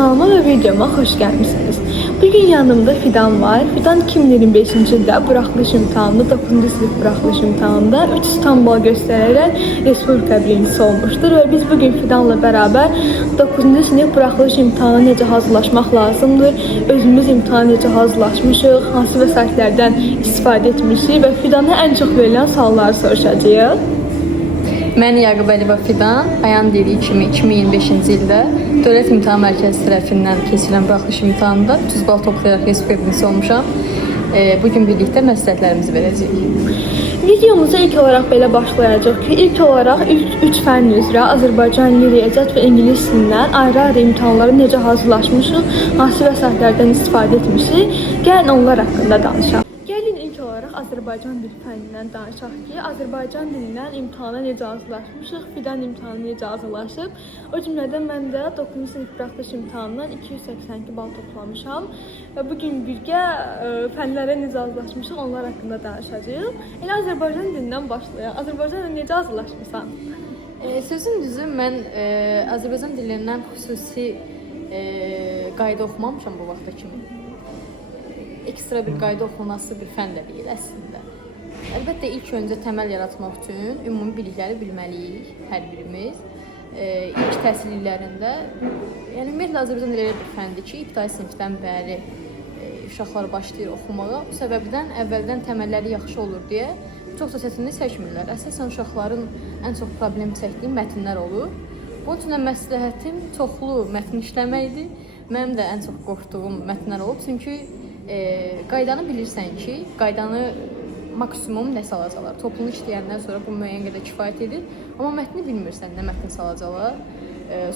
Kanalıma ve videoma hoş gelmişsiniz. Bugün yanımda Fidan var. Fidan 2025-ci ildə buraxılış imtahanında, 9-cu sinif buraxılış imtahanında 300 bal göstərərək Respublika birincisi olmuşdur. Və biz bugün Fidanla bərabər 9-cu sinif buraxılış imtahanına necə hazırlaşmaq lazımdır, özümüz imtahana necə hazırlaşmışıq, hansı vəsaitlərdən istifadə etmişik və Fidana ən çox verilən sualları soruşacağıq. Mən Yaqub Əliyeva Fidan, Ayan dili 2025-ci ildə Dövlət İmtahan Mərkəzi tərəfindən keçirilən buraxılış imtahanında 300 bal toplayaraq Respublika birincisi olmuşam. Bugün birlikdə məsləhətlərimizi verəcəyik. Videomuza ilk olarak belə başlayacaq ki, ilk olarak 3 fənn üzrə Azərbaycan, riyaziyyat və ingilis dilindən ayrı-ayrı imtahanlara necə hazırlaşmışıq, hansı vəsaitlərdən istifadə etmişik, gəlin onlar haqqında danışaq. Gəlin ilk olarak Azərbaycan dil fənnindən danışaq ki, Azərbaycan dilindən imtahana necə hazırlaşmışıq, Fidan imtahanı necə hazırlaşıb. O cümlədən mən də 9-cu sinif buraxılış imtahanından 282 bal toplamışam və bugün birgə fənlərə necə hazırlaşmışıq, onlar haqqında danışacağıq. Elə Azərbaycan dilindən başlayaq. Azərbaycanla necə hazırlaşmısan? Sözün düzü, mən Azərbaycan dilindən xüsusi qayda oxumamışam bu vaxta kimi. Ekstra bir qayda oxunması bir fən də deyil əslində. Əlbəttə ilk öncə təməl yaratmaq üçün ümumi bilikləri bilməliyik hər birimiz. İlk təhsil illərində, yəni ümumiyyətlə Azərbaycan dili bir fəndir ki, ibtidai sinifdən bəri uşaqlar başlayır oxumağa. Bu səbəbdən əvvəldən təməlləri yaxşı olur deyə çox da çətinlik çəkmirlər. Əsasən uşaqların ən çox problem çəkdiyi mətnlər olur. Bunun üçün də məsləhətim çoxlu mətn işləməkdir. Mənim də ən çox qorxduğum mətnlər olub. Çünki qaydanı bilirsən ki, qaydanı maksimum nə salacaqlar. Toplunu işləyəndən sonra bu müəyyən qədər kifayət edir. Amma mətni bilmirsən, nə mətn salacaqlar,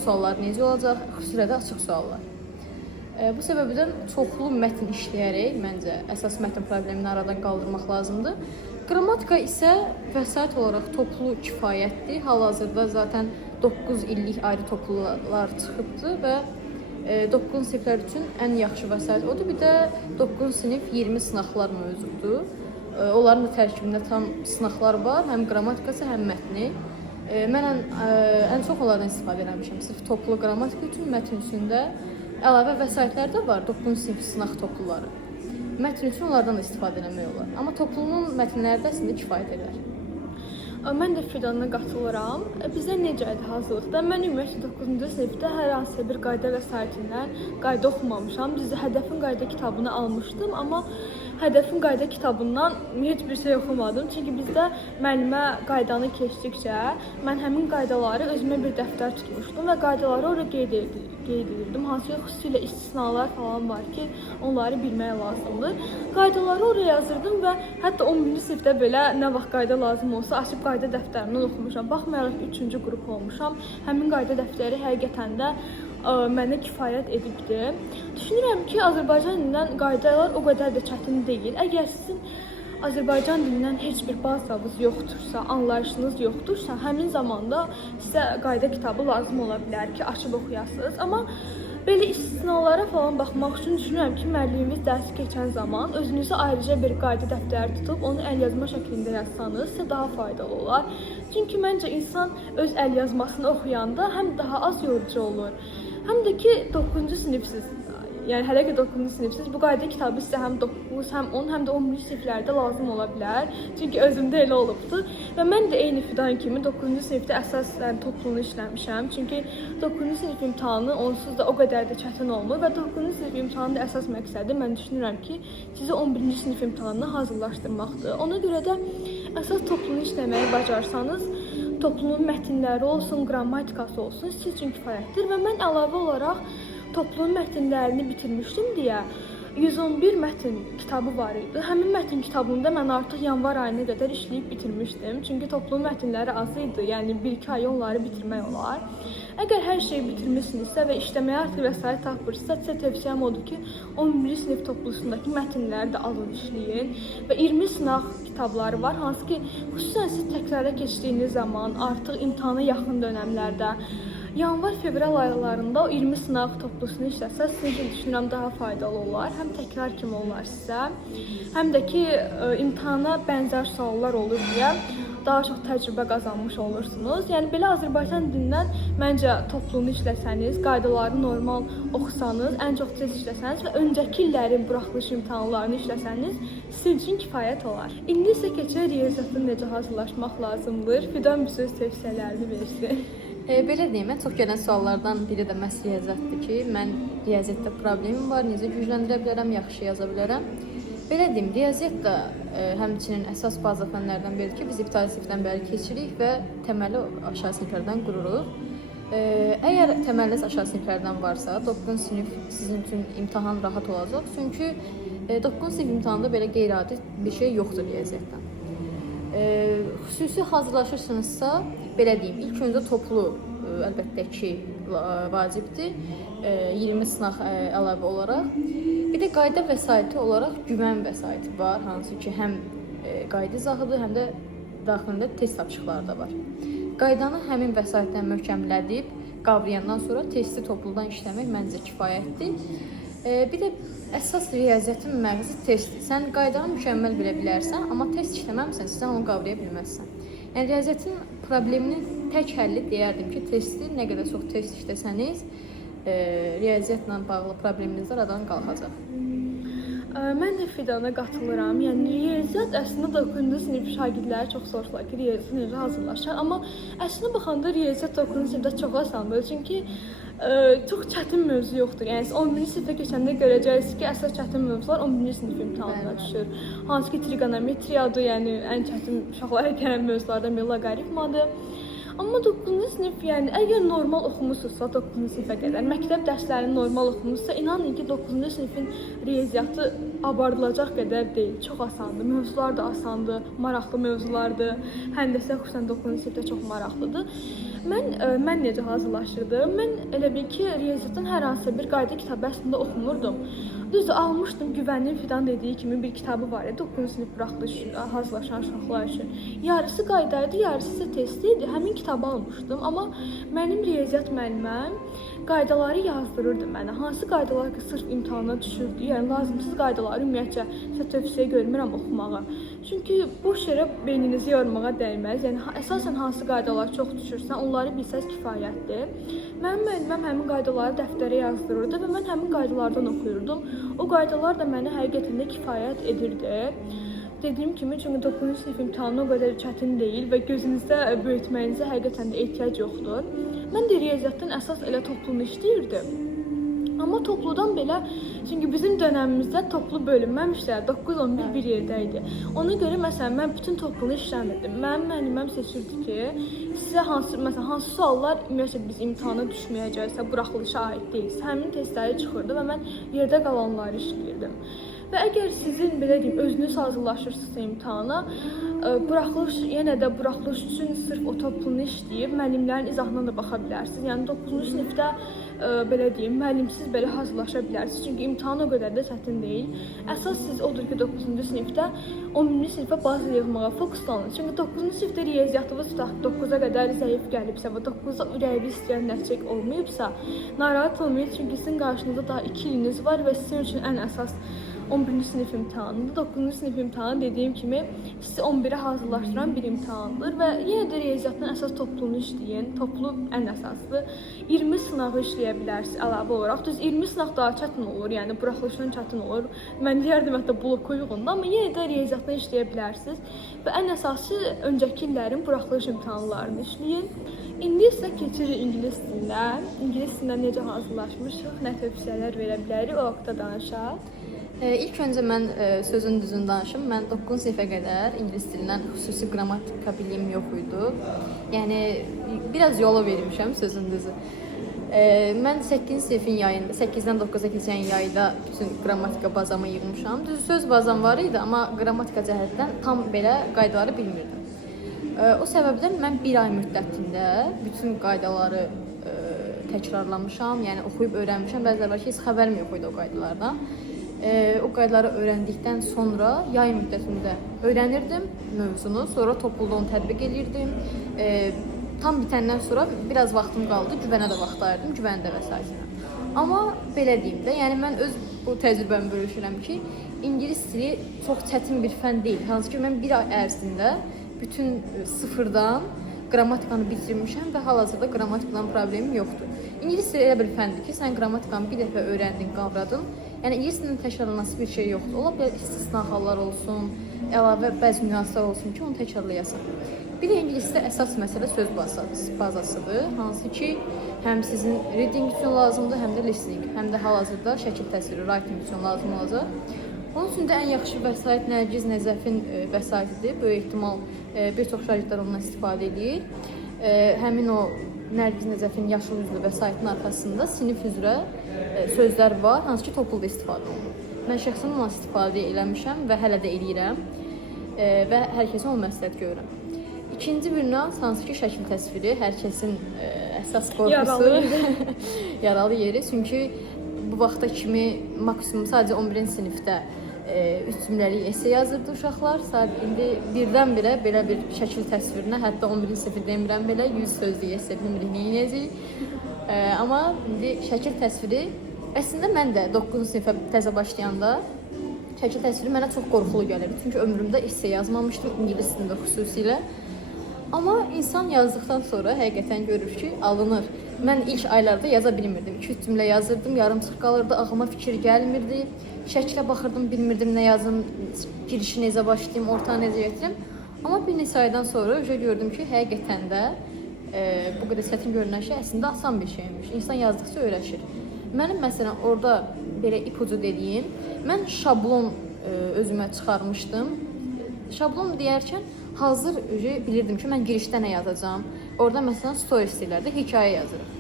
suallar necə olacaq, xüsusilə də açıq suallar. Bu səbəbdən çoxlu mətn işləyərək məncə əsas mətn problemini aradan qaldırmaq lazımdır. Qrammatika isə vəsait olaraq toplu kifayətdir. Hal-hazırda zaten 9 illik ayrı toplular çıxıbdır və 9-cu siniflər üçün ən yaxşı vəsait odur. Bir də 9-cu sinif 20 sınaqlar mövcuddur. Onların da tərkibində tam sınaqlar var, həm qrammatikası, həm mətni. Mən ən çox onlardan istifadə etmişəm. Sırf toplu qrammatika üçün, mətn üçün də əlavə vəsaitlər də var, 9-cu sinif sınaq topluları. Mətn üçün onlardan da istifadə etmək olar. Amma toplunun mətnləri də əslində kifayət edər. Mən də Fidanla qatılıram. Bizdə necə idi hazırlıqda? Mən ümumiyyətlə 9-cu sinifdə hər hansı bir qayda vəsaitindən qayda oxumamışam. Düzdür, hədəfin qayda kitabını almışdım, amma hədəfin qayda kitabından heç bir şey oxumadım. Çünki bizdə müəllimə qaydanı keçdikcə mən həmin qaydaları özümə bir dəftər tutmuşdum və qaydaları orada qeyd edirdim. Hansı ki, xüsusilə istisnalar falan var ki, onları bilmək lazımdır. Qaydaları oraya yazırdım və hətta 11-ci sinifdə belə nə vaxt qayda lazım olsa açıb qayda dəftərindən oxumuşam. Baxmayaraq ki, 3-cü qrup olmuşam. Həmin qayda dəftəri həqiqətən də mənə kifayət edibdir. Düşünürəm ki, Azərbaycan dilindən qaydalar o qədər də çətin deyil. Əgər sizin Azərbaycan dilindən heç bir bazanız yoxdursa, anlayışınız yoxdursa, həmin zamanda sizə qayda kitabı lazım ola bilər ki, açıb oxuyasınız. Amma belə istisnalara falan baxmaq üçün düşünürəm ki, müəllimimiz dərsi keçən zaman özünüzə ayrıca bir qayda dəftəri tutub onu əl yazma şəklində yazsanız sizə daha faydalı olar. Çünki məncə insan öz əl yazmasını oxuyanda həm daha az yorucu olur, həm də ki 9-cu sinifsiz. Yəni hələ ki 9-cu sinifsiz, bu qayda kitabı sizə həm 9, həm 10, həm də 11-ci siniflərdə lazım ola bilər. Çünki özümdə elə olubdur. Və mən də eyni Fidan kimi 9-cu sinifdə əsas toplunu işləmişəm. Çünki 9-cu sinif imtahanı onsuz da o qədər də çətin olmur və 9-cu sinif imtahanının əsas məqsədi mən düşünürəm ki, sizi 11-ci sinif imtahanına hazırlaşdırmaqdır. Ona görə də əsas toplunu işləməyi bacarsanız, toplunun mətnləri olsun, qrammatikası olsun, siz üçün kifayətdir və mən əlavə olaraq toplunun mətnlərini bitirmişdim deyə 111 mətn kitabı var idi. Həmin mətn kitabında mən artıq yanvar ayına qədər işləyib bitirmişdim. Çünki toplunun mətnləri az idi, yəni 1-2 ay onları bitirmək olar. Əgər hər şeyi bitirmişsinizsə və işləməyə artıq vəsait tapırsınızsa, sizə tövsiyəm odur ki, 11-ci sinif toplusundakı mətnləri də alın işləyin və 20 sınaq kitabları var, hansı ki, xüsusən siz təkrara keçdiyiniz zaman, artıq imtahana yaxın dönəmlərdə yanvar-fevral aylarında o 20 sınaq toplusunu işləsəz, sizin düşünürəm daha faydalı olar. Həm təkrar kimi olar sizə, həm də ki imtahana bənzər suallar olur deyə daha çox təcrübə qazanmış olursunuz. Yəni belə Azərbaycan dilindən məncə topluluğunu işləsəniz, qaydaları normal oxusanız, ən çox tez işləsəniz və öncəki illərin buraxılış imtahanlarını işləsəniz, sizin üçün kifayət olar. İndi isə keçək riyaziyyatdan necə hazırlaşmaq lazımdır. Fidan bizə öz tövsiyələrini versin. Belə deyim, mən çox gələn suallardan biri də məhz riyaziyyatdır ki, mən riyaziyyatda problemim var, necə gücləndirə bilərəm, yaxşı yaza bilərəm. Belə deyim, riyaziyyat da həmçinin əsas baza fənlərdən biridir ki, biz ibtidai sinifdən bəri keçirik və təməli aşağı siniflərdən qururuq. Əgər təməliniz aşağı siniflərdən varsa, 9-cu sinif sizin üçün imtahan rahat olacaq. Çünki 9-cu sinif imtahanında belə qeyri-adi bir şey yoxdur riyaziyyatdan. Xüsusi hazırlaşırsınızsa, belə deyim, ilk öncə toplu əlbəttə ki vacibdir, 20 sınaq əlavə olaraq. Bir də qayda vəsaiti olaraq güvən vəsaiti var, hansı ki həm qayda izahıdır, həm də daxilində test tapşırıqları da var. Qaydanı həmin vəsaitdən möhkəmlədib, qavrayandan sonra testi topludan işləmək məncə kifayətdir. Bir də əsas riyaziyyatın məğzi testdir. Sən qaydanı mükəmməl bilə bilərsən, amma test işləməmsən, sən onu qavraya bilməzsən. Yəni riyaziyyatın probleminin tək həlli deyərdim ki, testi nə qədər çox test işləsəniz, riyaziyyatla bağlı probleminiz aradan qalxacaq. Mən də Fidana qatılıram. Yəni riyaziyyat əslində 9-cu sinif şagirdləri çox soruşurlar ki, riyaziyyata necə hazırlaşır, amma əslində baxanda riyaziyyat 9-cu sinifdə çox asandır. Çünki çox çətin mövzu yoxdur. Yəni 11-ci sinifə keçəndə görəcəksiniz ki, əsas çətin mövzular 11-ci sinif imtahanına düşür. Hansı ki trigonometriyadır, yəni ən çətin uşaqlara gələn mövzulardan biri loqaritmadır. Amma 9-cu sinif, yəni əgər normal oxumusunuzsa 9-cu sinifə qədər, məktəb dərslərini normal oxumusunuzsa, inanın ki 9-cu sinifin riyaziyyatı abardılacaq qədər deyil. Çox asandır. Mövzular da asandır, maraqlı mövzulardır. Həndəsə xüsusən 9-cu sinifdə çox maraqlıdır. Mən necə hazırlaşırdım? Mən elə bil ki, riyaziyyatdan hər hansı bir qayda kitabı əslində oxumurdum. Düzdür, almışdım Güvənin Fidan dediyi kimi bir kitabı var idi, 9-cu sinif buraxılış hazırlaşan uşaqlar üçün. Yarısı qaydaydı, yarısı isə test idi. Həmin kitabı almışdım, amma mənim riyaziyyat müəlliməm qaydaları yazdırırdı mənə. Hansı qaydalar ki, sırf imtahana düşürdü, yəni lazımsız qaydaları ümumiyyətcə sizə tövsiyə görmürəm oxumağa. Çünki boş yerə beyninizi yormağa dəyməz. Yəni əsasən hansı qaydalar çox düşürsən, onları bilsəz kifayətdir. Mənim müəlliməm həmin qaydaları dəftərə yazdırırdı və mən həmin qaydalardan oxuyurdum. O qaydalar da mənə həqiqətən də kifayət edirdi. Dediyim kimi, çünki 9-cu sinif imtahanı o qədər çətin deyil və gözünüzdə böyütməyinizə həqiqətən də ehtiyac yoxdur. Mən də riyaziyyatdan əsas elə toplunu işləyirdim. Amma topludan belə, çünki bizim dönəmimizdə toplu bölünməmişlər, 9-11 bir yerdə idi. Ona görə məsələn mən bütün toplunu işləmirdim. Mənim müəlliməm seçirdi ki, sizə hansı suallar ümumiyyətlə biz imtahana düşməyəcəksə, buraxılışa aid deyilsə, həmin testləri çıxırdı və mən yerdə qalanları işləyirdim. Və əgər sizin belə deyim, özünüz hazırlaşırsınızsa imtahana, yenə də buraxılış üçün sırf o toplunu işləyib müəllimlərin izahına da baxa bilərsiniz. Yəni 9-cu sinifdə belə deyim, müəllimsiz belə hazırlaşa bilərsiniz. Çünki imtahan o qədər də çətin deyil. Əsas siz odur ki, 9-cu sinifdə 11-ci sinifə baza yığmağa fokuslanın. Çünki 9-cu sinifdə riyaziyyatınız 9-a qədər zəif gəlibsə və 9-da ürəyli istəyən nəticə olmayıbsa, narahat olmayın. Çünki sizin qarşınızda daha 2 iliniz var və sizin üçün ən əsas 11-ci sinif imtahanıdır. 9-cu sinif imtahanı dediyim kimi sizi 11-ə hazırlaşdıran bir imtahandır və yenə də riyaziyyatdan əsas toplunu işləyin. Toplu ən əsaslı 20 sınağı işləyə bilərsiniz əlavə olaraq. Düz 20 sınaq daha çətin olur, yəni buraxılışdan çətin olur. Mən deyərdim hətta bloku uyğundur, amma yenə də riyaziyyatdan işləyə bilərsiniz və ən əsası öncəki illərin buraxılış imtahanlarını işləyin. İndi isə keçirik ingilis dilinə. İngilis dilində necə hazırlaşmışıq, nə tövsiyələr verə bilərik, o haqqda danışaq. İlk öncə mən sözün düzünü danışım. Mən 9-cu sinifə qədər ingilis dilindən xüsusi qrammatika bilgim yox idi. Yəni biraz yola vermişəm sözün düzü. Mən 8-ci sinifin yayında, 8-dən 9-a keçən yayda bütün qrammatika bazamı yığmışam. Düz söz bazam var idi, amma qrammatika cəhətdən tam belə qaydaları bilmirdim. O səbəbdən mən bir ay müddətində bütün qaydaları təkrarlamışam, yəni oxuyub öyrənmişəm. Bəziləri var ki, heç xəbərim yox idi o qaydalardan. O qaydaları öyrəndikdən sonra yay müddətində öyrənirdim mövzunu, sonra topluda onu tətbiq edirdim. Tam bitəndən sonra biraz vaxtım qaldı, güvənə də vaxt ayırdım, güvəndə vəsaitinə. Amma belə deyim də, yəni mən öz bu təcrübəmi bölüşürəm ki, ingilis dili çox çətin bir fən deyil. Hansı ki, mən bir ay ərzində bütün sıfırdan qrammatikanı bitirmişəm və hal-hazırda qrammatikadan problemim yoxdur. İngilis dili elə bir fəndir ki, sən qrammatikanı bir dəfə öyrəndin, qavradın. Yəni ingilis dilinin təkrarlanması bir şey yoxdur. Ola bilər istisna hallar olsun, əlavə bəzi nüanslar olsun ki, onu təkrarlayasan. Bir də ingilisdə əsas məsələ söz bazasıdır, hansı ki, həm sizin reading üçün lazımdır, həm də listening, həm də hal-hazırda şəkil təsviri, writing üçün lazım olacaq. Onun üçün də ən yaxşı vəsait Nərgiz Nəzəfin vəsaitidir. Böyük ehtimal bir çox şagirdlər ondan istifadə edir. Həmin o Nərgiz Nəzəfin yaşıl üzlü vəsaitinin arxasında sinif üzrə sözlər var, hansı ki, Topulda istifadə olunur. Mən şəxsən ondan istifadə eləmişəm və hələ də eləyirəm və hər kəsin o məsləhət görürəm. İkinci bir nüans hansı ki, şəkil təsviri, hər kəsin əsas qorxusu, yaralı yeri. Çünki bu vaxta kimi maksimum sadəcə 11-ci sinifdə 3 cümləlik esse yazırdı uşaqlar. İndi birdən-birə belə bir şəkil təsvirinə, hətta 11-ci sinifdə demirəm belə 100 sözlük esse bilmirik neyinəcək. Amma indi şəkil təsviri, əslində mən də 9-cu sinifə təzə başlayanda şəkil təsviri mənə çox qorxulu gəlirdi. Çünki ömrümdə esse yazmamışdım, ingilis dilində xüsusilə. Amma insan yazdıqdan sonra həqiqətən görür ki, alınır. Mən ilk aylarda yaza bilmirdim. 2-3 cümlə yazırdım, yarımçıq qalırdı, ağlıma fikir gəlmirdi. Şəklə baxırdım, bilmirdim nə yazım, girişi necə başlayım, orta necə gətirim. Amma bir neçə aydan sonra gördüm ki, həqiqətən də bu qədər çətin görünən şey əslində asan bir şeymiş. İnsan yazdıqca öyrəşir. Mənim məsələn orada belə ipucu dediyim, mən şablon özümə çıxarmışdım. Şablon deyərkən hazır bilirdim ki, mən girişdə nə yazacağam. Orada məsələn storieslərdə hekayə yazırıq.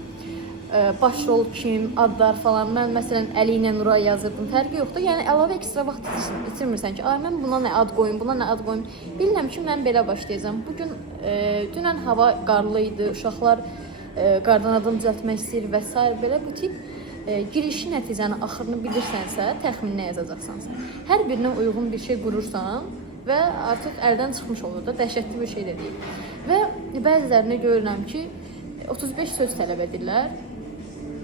Başrol kim, adlar falan. Mən məsələn Əli ilə Nuray yazırdım. Fərqi yoxdur. Yəni əlavə ekstra vaxt itirmirsən ki, mən buna nə ad qoyum, buna nə ad qoyum. Bilirəm ki, mən belə başlayacağam. Bugün dünən hava qarlı idi. Uşaqlar qardan adım düzəltmək istəyir və s. belə bu tip girişi nəticəni, axırını bilirsənsə, təxminə yazacaqsansa. Hər birinə uyğun bir şey qurursan və artıq əldən çıxmış olur da, dəhşətli bir şey də deyil. Və bəzilərinə görürəm ki, 35 söz tələb edirlər,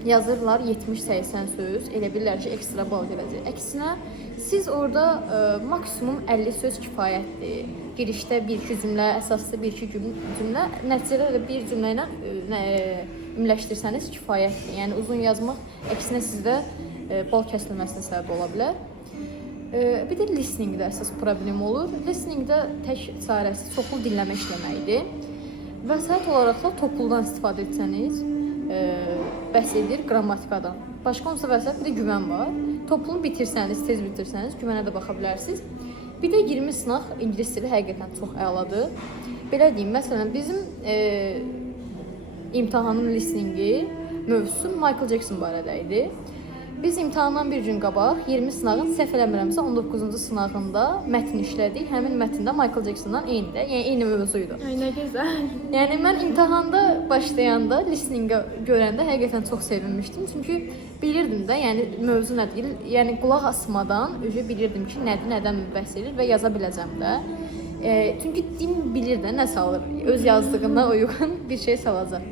yazırlar 70-80 söz, elə bilirlər ki, ekstra bal gələcək. Əksinə, siz orada maksimum 50 söz kifayətdir. Girişdə 1-2 cümlə, əsasda 1-2 cümlə, nəticədə də bir cümlə ilə ümumiləşdirsəniz kifayətdir. Yəni uzun yazmaq əksinə sizdə bal kəsilməsinə səbəb ola bilər. Bir də listeningdə əsas problem olur. Listeningdə tək çarəsi çoxlu dinləmə işləməkdir. Vəsait olaraq da Topuldan istifadə etsəniz, bəhs edir qrammatikadan. Başqa onsa vəsait bir də güvən var. Topulu bitirsəniz, tez bitirsəniz, güvənə də baxa bilərsiniz. Bir də 20 sınaq ingilis dili həqiqətən çox əladır. Belə deyim, məsələn, bizim imtahanın listeningi mövzusu Michael Jackson barədə idi. Biz imtahandan bir gün qabaq 20 sınağın səhv eləmirəmsə 19-cu sınağında mətn işlədik. Həmin mətndə Michael Jacksondan eynidir. Yəni eyni mövzuydu. Ay nə gözəl. Yəni mən imtahanda başlayanda listeningi görəndə həqiqətən çox sevinmişdim. Çünki bilirdim də, yəni mövzu nədir? Yəni qulaq asmadan bilirdim ki, nədir, nədən bəhs edir və yaza biləcəm də. Çünki din bilir də nə salır. Öz yazdığına uyğun bir şey salacaq.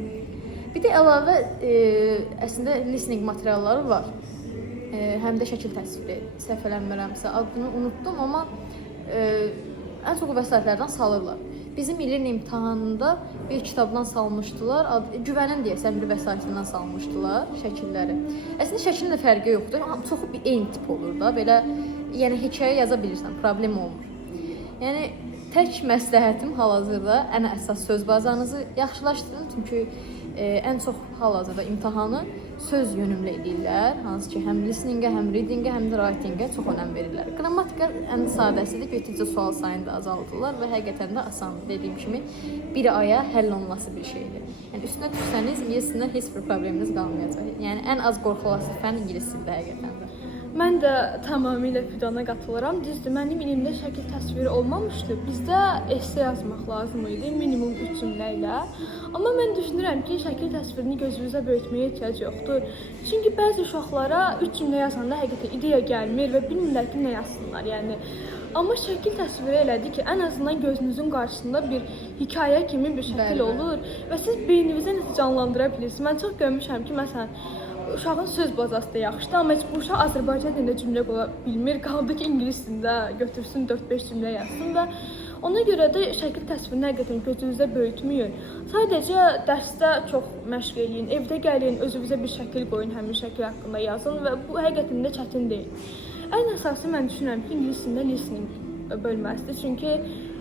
Bir də əlavə əslində listening materialları var. Həm də şəkil təsviri, səhv eləmirəmsə adını unutdum, amma ən çox vəsaitlərdən salırlar. Bizim ilin imtahanında bir kitabdan salmışdılar, güvənin deyəsən bir vəsaitindən salmışdılar şəkilləri. Əslində şəklin də fərqi yoxdur, amma çoxu bir eyni tip olur da, belə yəni hekayə yaza bilirsən, problem olmur. Yəni tək məsləhətim hal-hazırda ən əsas söz bazanızı yaxşılaşdırın, çünki ən çox hal-hazırda imtahanı söz yönümlü edirlər, hansı ki, həm listeningə, həm readingə, həm də writingə çox önəm verirlər. Qrammatika ən sadəsidir, getdikcə sual sayını da azaldırlar və həqiqətən də asandır. Dediyim kimi, bir aya həll olunması bir şeydir. Yəni üstünə düşsəniz, ingilis dilindən heç bir probleminiz qalmayacaq. Yəni ən az qorxulası fən ingilis dilində həqiqətən də. Mən də tamamilə Fidana qatılıram. Düzdür, mənim ilimdə şəkil təsviri olmamışdı. Bizdə esse yazmaq lazım idi, minimum 3 cümlə ilə. Amma mən düşünürəm ki, şəkil təsvirini gözünüzə böyütməyə ehtiyac yoxdur. Çünki bəzi uşaqlara 3 cümlə yazanda həqiqətən ideya gəlmir və bilmirlər ki, nə yazsınlar. Yəni amma şəkil təsviri elədi ki, ən azından gözünüzün qarşısında bir hekayə kimi bir şəkil olur və siz beyninizə necə canlandıra bilirsiniz. Mən çox görmüşəm ki, məsələn, uşağın söz bazası da yaxşıdır, amma heç bu uşaq Azərbaycan dilində cümlə qura bilmir. Qaldı ki, ingilis dilində götürsün 4-5 cümlə yazsın və Ona görə də şəkil təsvirini həqiqətən gözünüzdə böyütməyin. Sadəcə dərsdə çox məşq eləyin, evdə gəlin, özünüzə bir şəkil qoyun, həmin şəkil haqqında yazın və bu həqiqətən də çətin deyil. Ən əsası mən düşünürəm ki, ingilis dilində listening bölməsidir. Çünki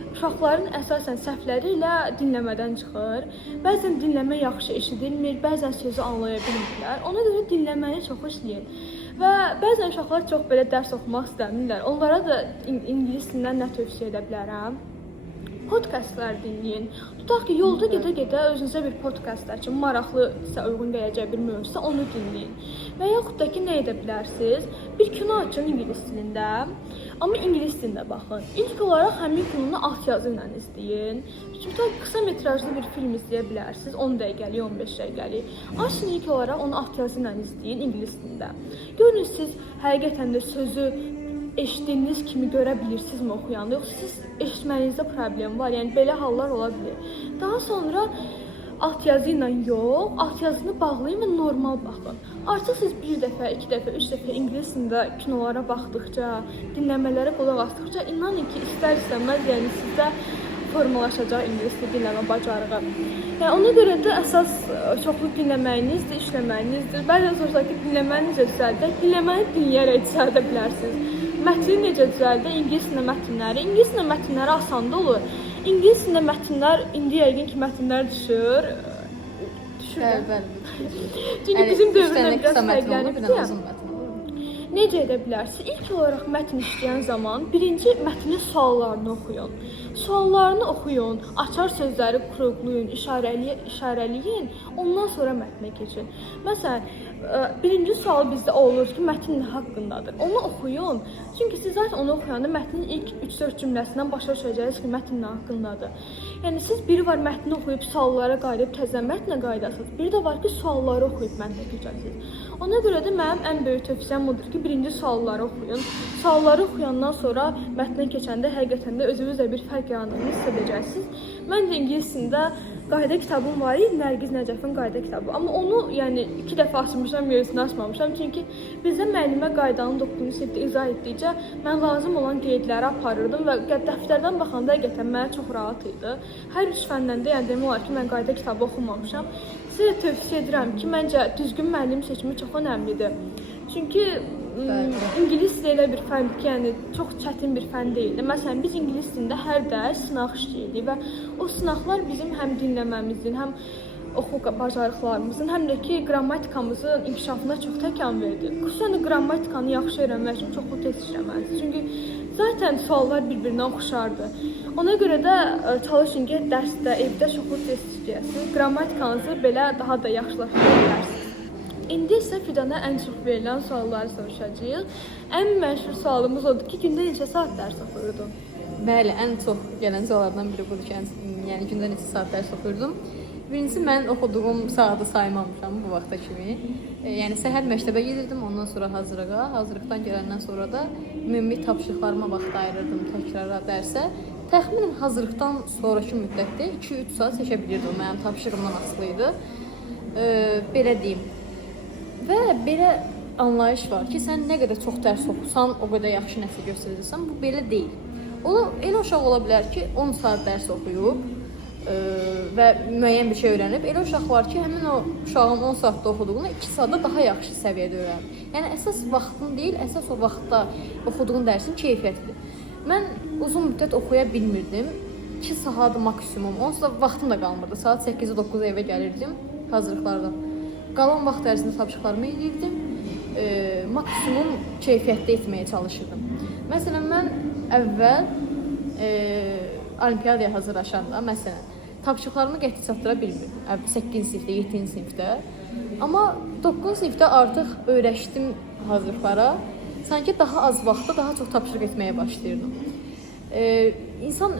uşaqların əsasən səhvləri ilə dinləmədən çıxır. Bəzən dinləmə yaxşı eşidilmir, bəzən sözü anlaya bilmirlər. Ona görə dinləməni çox işləyin. Və bəzən uşaqlar çox belə dərs oxumaq istəmirlər. Onlara da ingilis dilindən nə tövsiyə edə bilərəm? Podkastlar dinləyin. Tutaq ki, yolda gedə-gedə özünüzə bir podkast açın, maraqlı sizə uyğun gələcək bir mövzusa onu dinləyin. Və yaxud da ki, nə edə bilərsiniz? Bir kino açın ingilis dilində, amma ingilis dilində baxın. İlk olaraq həmin kinonu altyazı ilə izləyin. Tutaq qısa metrajlı bir film izləyə bilərsiniz, 10 dəqiqəlik, 15 dəqiqəlik. Açın ilk olaraq onu altyazı ilə izləyin ingilis dilində. Görün siz həqiqətən də sözü eşitdiyiniz kimi görə bilirsinizmi oxuyanda, yoxsa siz eşitmənizdə problem var, yəni belə hallar ola bilir. Daha sonra altyazı ilə yox, altyazını bağlayın və normal baxın. Artıq siz bir dəfə, 2 dəfə, 3 dəfə ingilis dilində kinolara baxdıqca, dinləmələrə qulaq asdıqca inanın ki, istər-istəməz, yəni sizdə formalaşacaq ingilis dili dinləmə bacarığı. Yəni ona görə də əsas çoxlu dinləməyinizdir, işləməyinizdir. Bəzən soruşlar ki, dinləməni necə düzəldək? Dinləməni dinləyərək düzəldə bilərsiniz. Mətni necə düzəldə? İngilis dilində mətnləri. İngilis dilində mətnləri asan da olur. İngilis dilində mətnlər indi yəqin ki, mətnlər düşür. Bəli. Çünki bizim dövrdə biraz fərqlənibdir. Necə edə bilərsiniz? İlk olaraq mətn işləyən zaman birinci mətnin suallarını oxuyun. Suallarını oxuyun, açar sözləri kruqlayın, işarələyin, ondan sonra mətnə keçin. Məsələn, birinci sual bizdə olur ki, mətn nə haqqındadır? Onu oxuyun. Çünki siz zaten onu oxuyanda mətnin ilk 3-4 cümləsindən başa düşəcəksiniz ki, mətn nə haqqındadır. Yəni siz biri var mətni oxuyub suallara qayıdıb təzə mətnə qayıdasınız. Biri də var ki, sualları oxuyub mətnə keçəsiniz. Ona görə də mənim ən böyük tövsiyəm odur ki, birinci sualları oxuyun. Sualları oxuyandan sonra mətnə keçəndə həqiqətən də özünüzlə bir fərq yarandığını hiss edəcəksiniz. Məncə ingilis dilində qayda kitabım var idi, Nərgiz Nəcəfin qayda kitabı. Amma onu yəni 2 dəfə açmışam, gerisini açmamışam. Çünki bizdə müəllimə qaydanı 9-cu sinifdə izah etdikcə mən lazım olan qeydləri aparırdım və dəftərdən baxanda həqiqətən mənə çox rahat idi. Hər 3 fəndən də yəni demək olar ki, mən qayda kitabı oxumamışam. Sizə tövsiyə edirəm ki, məncə düzgün müəllim seçimi çox önəmlidir. Çünki ingilis dili elə bir fəndir ki, yəni çox çətin bir fən deyildi. Məsələn, biz ingilis dilində hər dərs sınaq işləyirik və o sınaqlar bizim həm dinləməmizin, həm oxu bacarıqlarımızın, həm də ki, qrammatikamızın inkişafına çox təkan verdi. Xüsusən də qrammatikanı yaxşı öyrənmək üçün çoxlu test işləməlisiniz. Çünki zaten suallar bir-birinə oxşardı. Ona görə də çalışın ki, dərsdə, evdə çoxlu test işləyəsiniz. Qrammatikanızı belə daha da yaxşılaşdıra bilərsiniz. İndi isə Fidana ən çox verilən sualları soruşacağıq. Ən məşhur sualımız odur ki, gündə neçə saat dərs oxuyurdun? Bəli, ən çox gələn suallardan biri budur ki, yəni gündə neçə saat dərs oxuyurdum. Birincisi, mən oxuduğum saatı saymamışam bu vaxta kimi. Yəni səhər məktəbə gedirdim, ondan sonra hazırlığa, hazırlıqdan gələndən sonra da ümumi tapşırıqlarıma vaxt ayırırdım təkrara dərsə. Təxminən hazırlıqdan sonraki müddətdə 2-3 saat seçə bilirdim, mənim tapşırığımdan asılı idi. Belə deyim. Və belə anlayış var ki, sən nə qədər çox dərs oxusan, o qədər yaxşı nəticə göstərəcəksən. Bu belə deyil. Elə uşaq ola bilər ki, 10 saat dərs oxuyub və müəyyən bir şey öyrənib. Elə uşaq var ki, həmin o uşağın 10 saatda oxuduğunu 2 saatda daha yaxşı səviyyədə öyrənib. Yəni əsas vaxtın deyil, əsas o vaxtda oxuduğun dərsin keyfiyyətidir. Mən uzun müddət oxuya bilmirdim. 2 saat maksimum. Onsuz da vaxtım da qalmırdı. Saat 8-ə 9-a evə gəlirdim hazırlıqlardan. Qalan vaxt ərzində tapşırıqlarımı edirdim. Maksimum keyfiyyətdə etməyə çalışırdım. Məsələn, mən əvvəl olimpiyadaya hazırlaşanda, məsələn, tapşırıqlarımı qəti çatdıra bilmirdim. 8-ci sinifdə, 7-ci sinifdə. Amma 9-cu sinifdə artıq öyrəşdim hazırlıqlara. Sanki daha az vaxtda daha çox tapşırıq etməyə başlayırdım. İnsan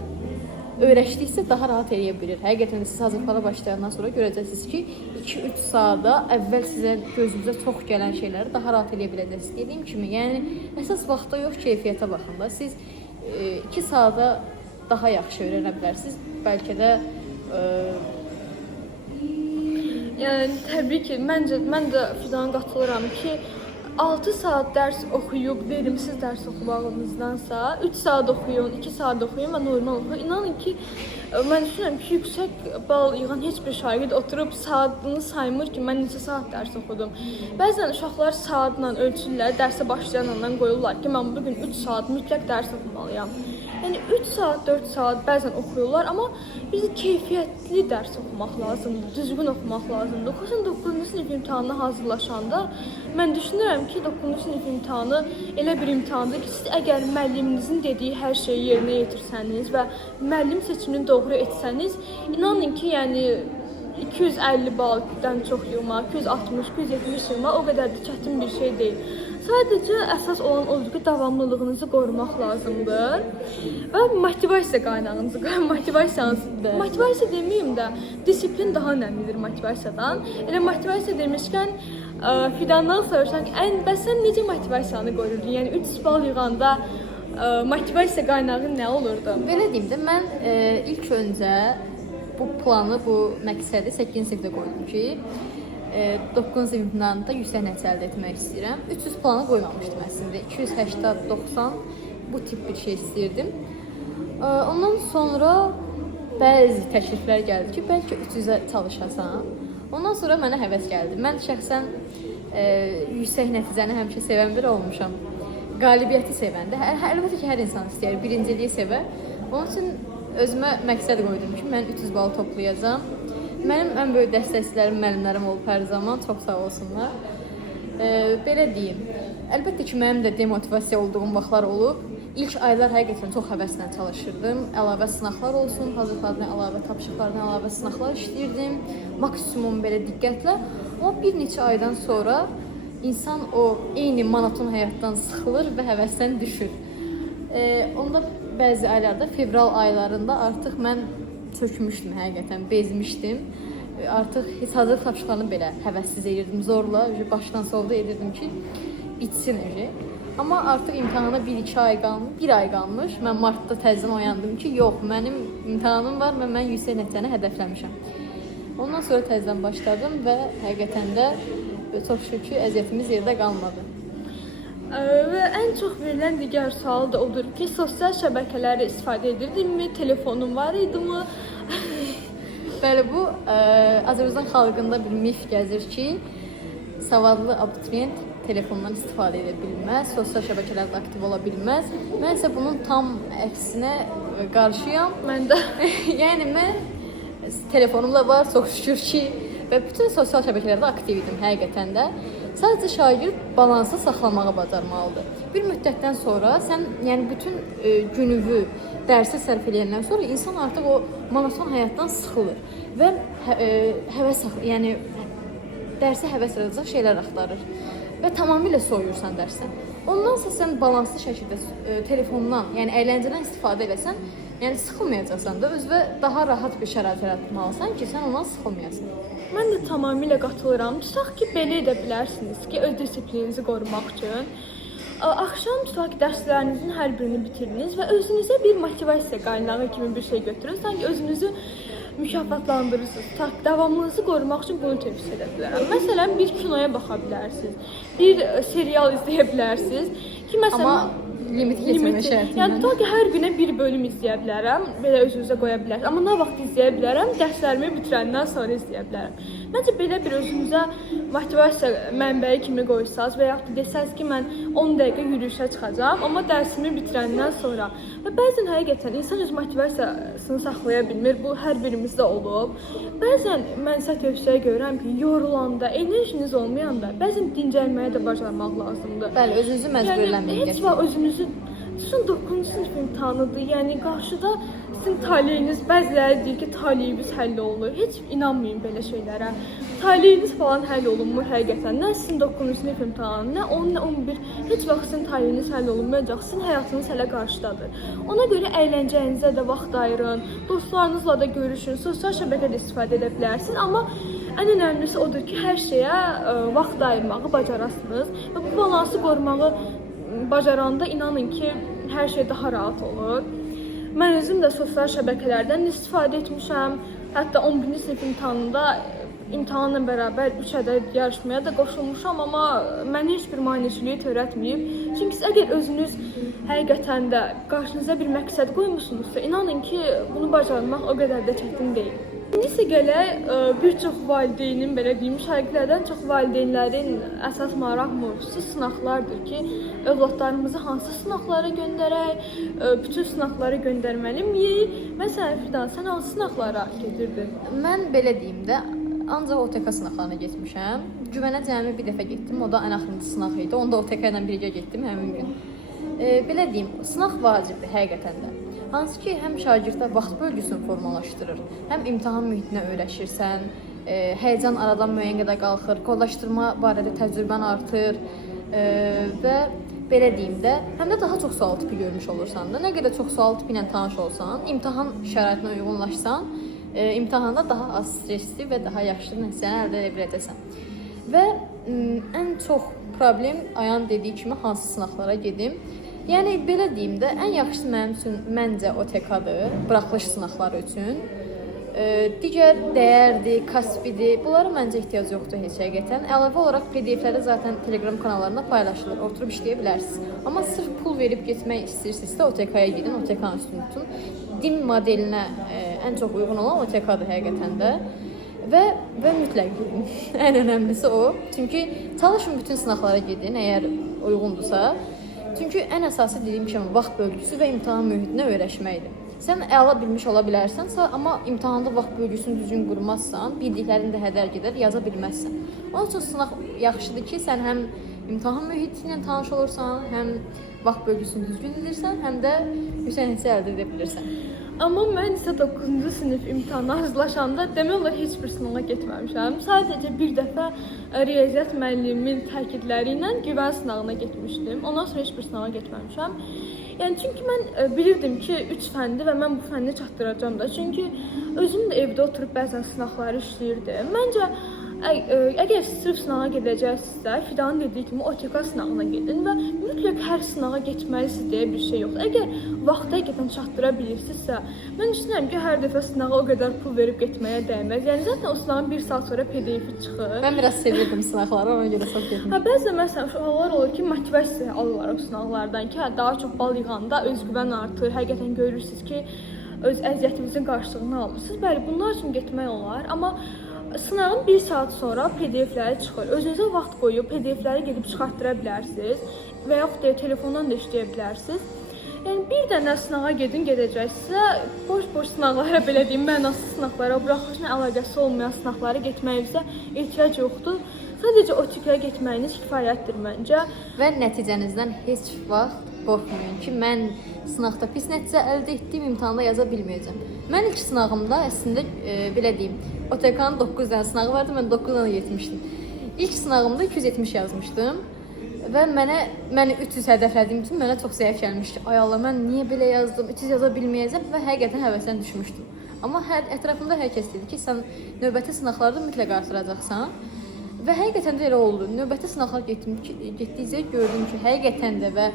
öyrəşdikcə daha rahat eləyə bilir. Həqiqətən də siz hazırlıqlara başlayandan sonra görəcəksiniz ki, 2-3 saata əvvəl sizə gözünüzə çox gələn şeyləri daha rahat eləyə biləcəksiniz. Dediyim kimi, yəni əsas vaxtda yox, keyfiyyətə baxın da. Siz 2 saata daha yaxşı öyrənə bilərsiniz. Bəlkə də yəni təbii ki, mən də Fidana qatılıram ki, 6 saat dərs oxuyub, verimsiz dərs oxumağınızdansa 3 saat oxuyun, 2 saat oxuyun və normal oxuyun. İnanın ki, mən düşünürəm ki, yüksək bal yığan heç bir şagird oturub saatını saymır ki, mən neçə saat dərs oxudum. Bəzən uşaqlar saatla ölçürlər, dərsə başlayan andan qoyurlar ki, mən bugün 3 saat mütləq dərs oxumalıyam. Yəni 3 saat, 4 saat bəzən oxuyurlar, amma biz keyfiyyətli dərs oxumaq lazımdır, düzgün oxumaq lazımdır. Xüsusən 9-cu sinif imtahanına hazırlaşanda mən düşünürəm ki, 9-cu sinif imtahanı elə bir imtahandır ki, siz əgər müəlliminizin dediyi hər şeyi yerinə yetirsəniz və müəllim seçimini doğru etsəniz, inanın ki, yəni 250 baldan çox yığmaq, 260, 270 yığmaq o qədər də çətin bir şey deyil. Sadəcə əsas olan odur ki, davamlılığınızı qorumaq lazımdır və motivasiya qaynağınızı, motivasiya deməyim də, disiplin daha önəmlidir motivasiyadan. Elə motivasiya demişkən, Fidandan soruşaq ki, bəs sən necə motivasiyanı qorurdun? Yəni 3 bal yığanda motivasiya qaynağı nə olurdu? Belə deyim də, mən ilk öncə bu planı, bu məqsədi 8-ci sinifdə qoydum ki, 9-cu sinif imtahanında yüksək nəticə əldə etmək istəyirəm. 300 planı qoymamışdım əslində. 280, 90 bu tip bir şey istəyirdim. Ondan sonra bəzi təkliflər gəldi ki, bəlkə 300-ə çalışasan. Ondan sonra mənə həvəs gəldi. Mən şəxsən yüksək nəticəni həmişə sevən biri olmuşam. Qalibiyyəti sevəndə, əlbəttə ki, hər insan istəyir, birinciliyi sevər. Onun üçün özümə məqsəd qoydum ki, mən 300 bal toplayacağam. Mənim ən böyük dəstəkçilərim müəllimlərim olub hər zaman, çox sağ olsunlar. Belə deyim, əlbəttə ki, mənim də demotivasiya olduğum vaxtlar olub. İlk aylar həqiqətən çox həvəslə çalışırdım. Əlavə sınaqlar olsun, hazırlıqlardan əlavə tapşırıqlardan əlavə sınaqlar işləyirdim. Maksimum belə diqqətlə. Amma bir neçə aydan sonra insan o eyni monoton həyatdan sıxılır və həvəsdən düşür. Onda bəzi aylarda, fevral aylarında artıq mən çökmüşdüm həqiqətən, bezmişdim. Artıq heç hazırlıq tapşırıqlarını belə həvəssiz edirdim, zorla, başdan solda edirdim ki, bitsin. Amma artıq imtahana 1-2 ay qalmış, 1 ay qalmış. Mən martda təzədən oyandım ki, yox, mənim imtahanım var və mən yüksək nəticəni hədəfləmişəm. Ondan sonra təzədən başladım və həqiqətən də çox şükür ki, əziyyətimiz yerdə qalmadı. Və ən çox verilən digər sual da odur ki, sosial şəbəkələri istifadə edirdimmi, telefonum var idimi? Bəli, bu Azərbaycan xalqında bir mif gəzir ki, savadlı abituriyent telefondan istifadə edə bilməz, sosial şəbəkələrdə aktiv ola bilməz. Mən isə bunun tam əksinə qarşıyam. Mən də. Yəni mən telefonumla var, çox şükür ki, və bütün sosial şəbəkələrdə aktiv idim həqiqətən də. Sadəcə şagird balansı saxlamağı bacarmalıdır. Bir müddətdən sonra sən, yəni bütün gününü dərsə sərf edəndən sonra insan artıq o monoton həyatdan sıxılır və yəni dərsə həvəs edəcək şeylər axtarır və tamamilə soyuyursan dərsdən. Ondansa sən balanslı şəkildə telefondan, yəni əyləncədən istifadə edəsən, yəni sıxılmayacaqsan da, özünə daha rahat bir şərait yaratmalısan ki, sən ondan sıxılmayasan. Mən də tamamilə qatılıram. Tutaq ki, belə edə bilərsiniz ki, öz disiplininizi qorumaq üçün. Axşam tutaq ki, dərslərinizin hər birini bitirdiniz və özünüzə bir motivasiya qaynağı kimi bir şey götürün. Sanki özünüzü mükafatlandırırsınız. Tutaq ki, davamlılığınızı qorumaq üçün bunu tövsiyə edə bilərəm. Məsələn, bir kinoya baxa bilərsiniz, bir serial izləyə bilərsiniz ki, məsələn, amma limit keçirmə şərti ilə. Yəni tutaq ki, hər günə bir bölüm izləyə bilərəm, belə özünüzə qoya bilərsiniz. Amma nə vaxt izləyə bilərəm? Dərslərimi bitirəndən sonra izləyə bilərəm. Məncə belə bir özünüzə motivasiya mənbəyi kimi qoysanız və yaxud da desəz ki, mən 10 dəqiqə yürüyüşə çıxacağam, amma dərsimi bitirəndən sonra. Və bəzən həqiqətən insan öz motivasiyasını saxlaya bilmir. Bu hər birimizdə olub. Bəzən mən sizə tövsiyə görürəm ki, yorulanda, enerjiniz olmayanda bəzən dincəlməyi də bacarmaq lazımdır. Bəli, özünüzü məcburlənməyin. Yəni heç vaxt özünüzü sizin 9-cu sinif imtahanıdır. Yəni qarşıda sizin taleyiniz, bəziləri deyir ki, taleyiniz həll olunur. Heç inanmayın belə şeylərə. Taleyiniz falan həll olunmur həqiqətən. Nə sizin 9-cu sinif imtahanı, nə 10, nə 11, heç vaxt sizin taleyiniz həll olunmayacaq. Sizin həyatınız hələ qarşıdadır. Ona görə əyləncənizə də vaxt ayırın, dostlarınızla da görüşün, sosial şəbəkədə istifadə edə bilərsiniz. Amma ən önəmlisi odur ki, hər şeyə vaxt ayırmağı bacarasınız və bu balansı qorumağı bacaranda inanın ki, hər şey daha rahat olur. Mən özüm də sosial şəbəkələrdən istifadə etmişəm. Hətta 11-ci sinif imtahanında imtahanla bərabər 3 ədəd yarışmaya da qoşulmuşam, amma mənə heç bir maneçiliyi törətməyib. Çünki siz əgər özünüz həqiqətən də qarşınıza bir məqsəd qoymusunuzsa, inanın ki, bunu bacarmaq o qədər də çətin deyil. İndi gələk bir çox valideynin, belə deyim, şagirdlərdən çox valideynlərin əsas maraq mövzusu sınaqlardır ki, övladlarımızı hansı sınaqlara göndərək, bütün sınaqlara göndərməliyik. Məsələn, Fidan, sən hansı sınaqlara gedirdin? Mən belə deyim də, ancaq OTK sınaqlarına getmişəm. Güvənə cəmi bir dəfə getdim, o da ən axırıncı sınaq idi. Onu da OTK ilə birgə getdim həmin gün. Belə deyim, sınaq vacibdir həqiqətən də. Hansı ki, həm şagirddə vaxt bölgüsünü formalaşdırır, həm imtahan mühitinə öyrəşirsən, həyəcan aradan müəyyən qədər qalxır, kodlaşdırma barədə təcrübən artır və belə deyim də, həm də daha çox sual tipi görmüş olursan da. Nə qədər çox sual tipi ilə tanış olsan, imtahan şəraitinə uyğunlaşsan, imtahanda daha az stressli və daha yaxşı nəticəni əldə edə biləcəksən. Və ən çox problem Ayan dediyi kimi hansı sınaqlara gedim. Yəni belə deyim də, ən yaxşısı mənim üçün məncə OTK-dır, buraxılış sınaqları üçün. Digər dəyərdir, Kaspidir, bunlara məncə ehtiyac yoxdur heç həqiqətən. Əlavə olaraq PDF-ləri zaten Telegram kanallarında paylaşılır, oturub işləyə bilərsiniz. Amma sırf pul verib getmək istəyirsinizsə OTK-ya gedin, OTK-nın üstünü tutun. DİM modelinə ən çox uyğun olan OTK-dır həqiqətən də. Və mütləq gedin. Ən önəmlisi o. Çünki çalışın bütün sınaqlara gedin, əgər uyğundursa. Çünki ən əsası dediyim kimi vaxt bölgüsü və imtahan mühitinə öyrəşməkdir. Sən əla bilmiş ola bilərsənsə, amma imtahanda vaxt bölgüsünü düzgün qurmazsan, bildiklərin də hədər gedər, yaza bilməzsən. Onun üçün sınaq yaxşıdır ki, sən həm imtahan mühiti ilə tanış olursan, həm vaxt bölgüsünü düzgün edirsən, həm də yüksək nəticə əldə edə bilirsən. Amma mən isə 9-cu sinif imtahana hazırlaşanda demək olar heç bir sınağa getməmişəm. Sadəcə bir dəfə riyaziyyat müəllimin təkidləri ilə güvən sınağına getmişdim. Ondan sonra heç bir sınağa getməmişəm. Yəni çünki mən bilirdim ki, 3 fəndir və mən bu fənni çatdıracağam da. Çünki özüm də evdə oturub bəzən sınaqları işləyirdim. Məncə əgər sırf sınağa gedəcəksinizsə, Fidanın dediyi kimi OTK sınağına gedin və mütləq hər sınağa getməlisiniz deyə bir şey yoxdur. Əgər vaxtı həqiqətən çatdıra bilirsinizsə, mən düşünürəm ki, hər dəfə sınağa o qədər pul verib getməyə dəyməz. Yəni zaten o sınağın 1 saat sonra PDF-i çıxır. Mən biraz sevirdim sınaqları, ona görə çox getmişəm. Bəzən məsələn uşaqlar olur ki, motivasiya alırlar o sınaqlardan ki, daha çox bal yığanda özgüvən artır. Həqiqətən görürsüz ki, öz əziyyətinizin qarşılığını alırsınız. Bəli, bunlar üçün getmək olar, amma sınağın 1 saat sonra PDF-ləri çıxır. Özünüzə vaxt qoyub PDF-ləri gedib çıxartdıra bilərsiniz və yaxud da telefondan da işləyə bilərsiniz. Yəni bir dənə sınağa gedəcəksə, boş-boş sınaqlara, belə deyim, mənasız sınaqlara, buraxılışla əlaqəsi olmayan sınaqlara getməyinizə ehtiyac yoxdur. Sadəcə OTK-yə getməyiniz kifayətdir məncə. Və nəticənizdən heç vaxt qorxmayın ki, mən sınaqda pis nəticə əldə etdim, imtahanda yaza bilməyəcəm. Mən ilk sınağımda əslində belə deyim, OTK-nın 9 dənə sınağı vardı, mən 9 dənə getmişdim. İlk sınağımda 270 yazmışdım və məni 300 hədəflədiyim üçün mənə çox zəif gəlmişdi. Ay Allah, mən niyə belə yazdım, 300 yaza bilməyəcəm və həqiqətən həvəsdən düşmüşdüm. Amma ətrafımda hər kəs dedi ki, sən növbəti sınaqlarda mütləq artıracaqsan. Və həqiqətən də elə oldu. Növbəti sınaqlar getdikcə gördüm ki, həqiqətən də və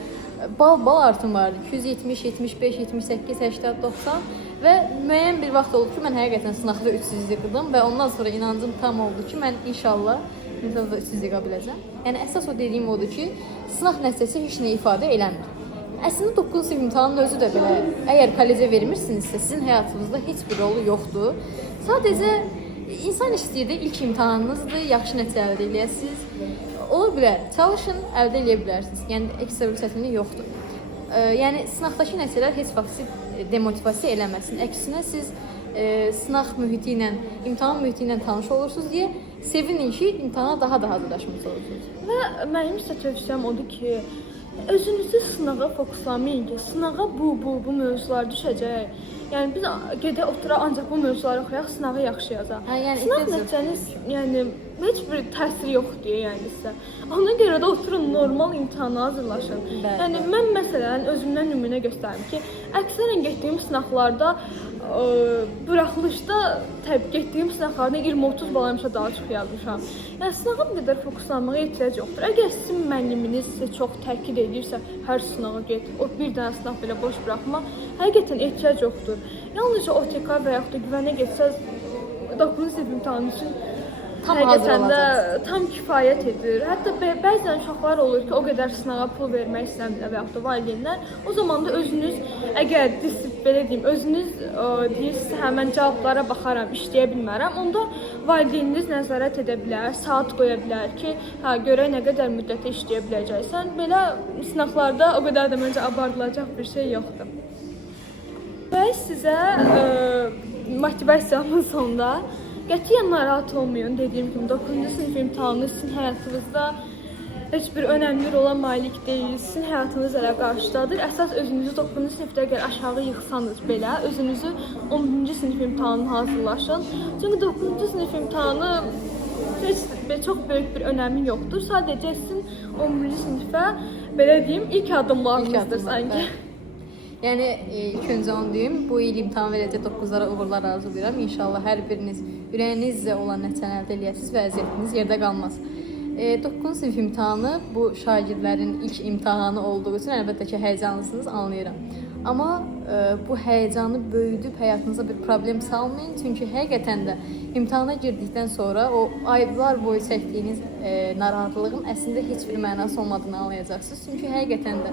bal artım vardı. 270, 75, 78, 80, 90 və müəyyən bir vaxt oldu ki, mən həqiqətən sınaqda 300 yığdım və ondan sonra inancım tam oldu ki, mən inşallah 300 yığa biləcəm. Yəni əsas o dediyim odur ki, sınaq nəticəsi heç nə ifadə eləmir. Əslində 9 sinif imtahanının özü də belə, əgər kollecə vermirsinizsə, sizin həyatınızda heç bir rolu yoxdur. Sadəcə İnsan istəyir ilk imtahanınızdır, yaxşı nəticə əldə edəsiniz. Ola bilər, çalışın, əldə edə bilərsiniz. Yəni ekstra bir çətinlik yoxdur. Yəni sınaqdakı nəticələr heç vaxt sizi demotivasiya eləməsin. Əksinə siz sınaq mühiti ilə, imtahan mühiti ilə tanış olursunuz deyə sevinin ki, imtahana daha da hazırlaşmış olursunuz. Və mənim isə tövsiyəm odur ki, özünüzü sınağa fokuslamayın ki, sınağa bu mövzular düşəcək. Yəni biz gedək oturaq ancaq bu mövzuları oxuyaq, sınağı yaxşı yazaq. Sınaq nəticəniz yəni heç bir təsiri yoxdur yəni sizə. Ona görə də oturun normal imtahana hazırlaşın. Yəni mən məsələn özümdən nümunə göstərim ki, əksərən getdiyim sınaqlarda buraxılışda getdiyim sınaqlarda 20-30 balamışa daha çox yazmışam. Yəni sınağa bu qədər fokuslanmağa ehtiyac yoxdur. Əgər sizin müəlliminiz sizə çox təkid edirsə, hər sınağa get, o bir dənə sınaq belə boş buraxma, həqiqətən ehtiyac yoxdur. Yalnızca OTK və yaxud da güvənə getsəz 9-cu sinif imtahanı üçün tam hazır həqiqətən də olacaqsınız. tam kifayət edir. Hətta bəzən uşaqlar olur ki, o qədər sınağa pul vermək istəmirlər və yaxud da valideynlər. O zaman da özünüz əgər belə deyim, özünüz deyirsinizsə, hə mən cavablara baxaram, işləyə bilmərəm, onda valideyniniz nəzarət edə bilər, saat qoya bilər ki, hə görək nə qədər müddətə işləyə biləcəksən. Belə sınaqlarda o qədər də məncə abardılacaq bir şey yoxdur. Və sizə motivasiyamın sonunda qətiyyən narahat olmayın. Dediyim kimi 9-cu sinif imtahanı sizin həyatınızda heç bir önəmli rola malik deyil. Sizin həyatınız elə qarşıdadır. Əsas özünüzü 9-cu sinifdə əgər aşağı yıxsanız belə, özünüzü 11-ci sinif imtahanına hazırlaşın. Çünki 9-cu sinif imtahanı çox böyük bir önəmi yoxdur. Sadəcə sizin 11-ci sinifə belə deyim, ilk addımlarınızdır sanki. Yəni ilk öncə onu deyim, bu il imtahan verəcək 9-lara uğurlar arzulayıram. İnşallah hər biriniz ürəyinizcə olan nəticəni əldə eləyəsiniz və əziyyətiniz yerdə qalmaz. 9-cu sinif imtahanı bu şagirdlərin ilk imtahanı olduğu üçün əlbəttə ki, həyəcanlısınız, anlayıram. Amma bu həyəcanı böyüdüb həyatınıza bir problem salmayın. Çünki həqiqətən də imtahana girdikdən sonra o aylar boyu çəkdiyiniz narahatlığın əslində heç bir mənası olmadığını anlayacaqsınız. Çünki həqiqətən də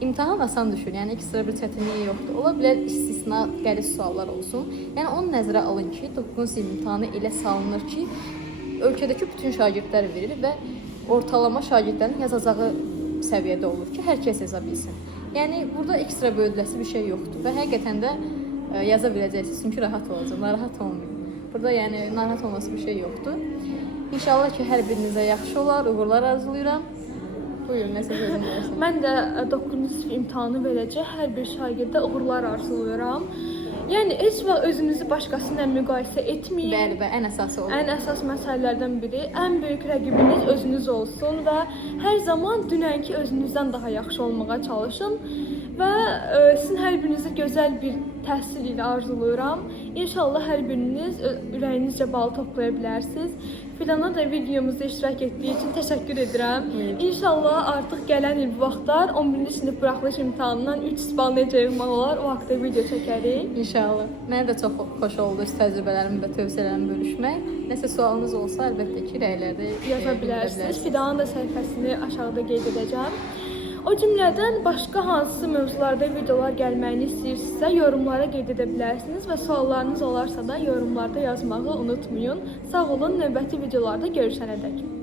İmtahan asan düşür, yəni ekstra bir çətinliyi yoxdur. Ola bilər istisna qəliz suallar olsun. Yəni onu nəzərə alın ki, 9-cu sinif imtahanı elə salınır ki, ölkədəki bütün şagirdlər verir və ortalama şagirdlərin yazacağı səviyyədə olur ki, hər kəs yaza bilsin. Yəni burada ekstra böyüdüləsi bir şey yoxdur və həqiqətən də yaza biləcəksiniz, çünki rahat olacaq, narahat olmayın. Burada yəni narahat olması bir şey yoxdur. İnşallah ki, hər birinizə yaxşı olar, uğurlar arzulayıram. Buyurun, nəsə sözüm olsun. Mən də 9-cu sinif imtahanı verəcək hər bir şagirdə uğurlar arzulayıram. Yəni heç vaxt özünüzü başqasıyla müqayisə etməyin. Bəli, ən əsası olur. Ən əsas məsələlərdən biri, ən böyük rəqibiniz özünüz olsun və hər zaman dünənki özünüzdən daha yaxşı olmağa çalışın və sizin hər birinizə gözəl bir təhsil ilə arzulayıram. İnşallah hər biriniz ürəyinizcə bal toplaya bilərsiniz. Filana da videomuzda iştirak etdiyi üçün təşəkkür edirəm. İnşallah artıq gələn il bu vaxtlar 11-ci sinif buraxılış imtahanından 3 bal necə yığmaq olar, o haqda video çəkərik. İnşallah. Mənə də çox xoş oldu öz təcrübələrimi və tövsiyələrimi bölüşmək. Nəsə sualınız olsa, əlbəttə ki, rəylərdə yaza bilərsiniz. Fidanın da səhifəsini aşağıda qeyd edəcəm. O cümlədən başqa hansı mövzularda videolar gəlməyini istəyirsinizsə, yorumlara qeyd edə bilərsiniz və suallarınız olarsa da yorumlarda yazmağı unutmayın. Sağ olun, növbəti videolarda görüşənədək.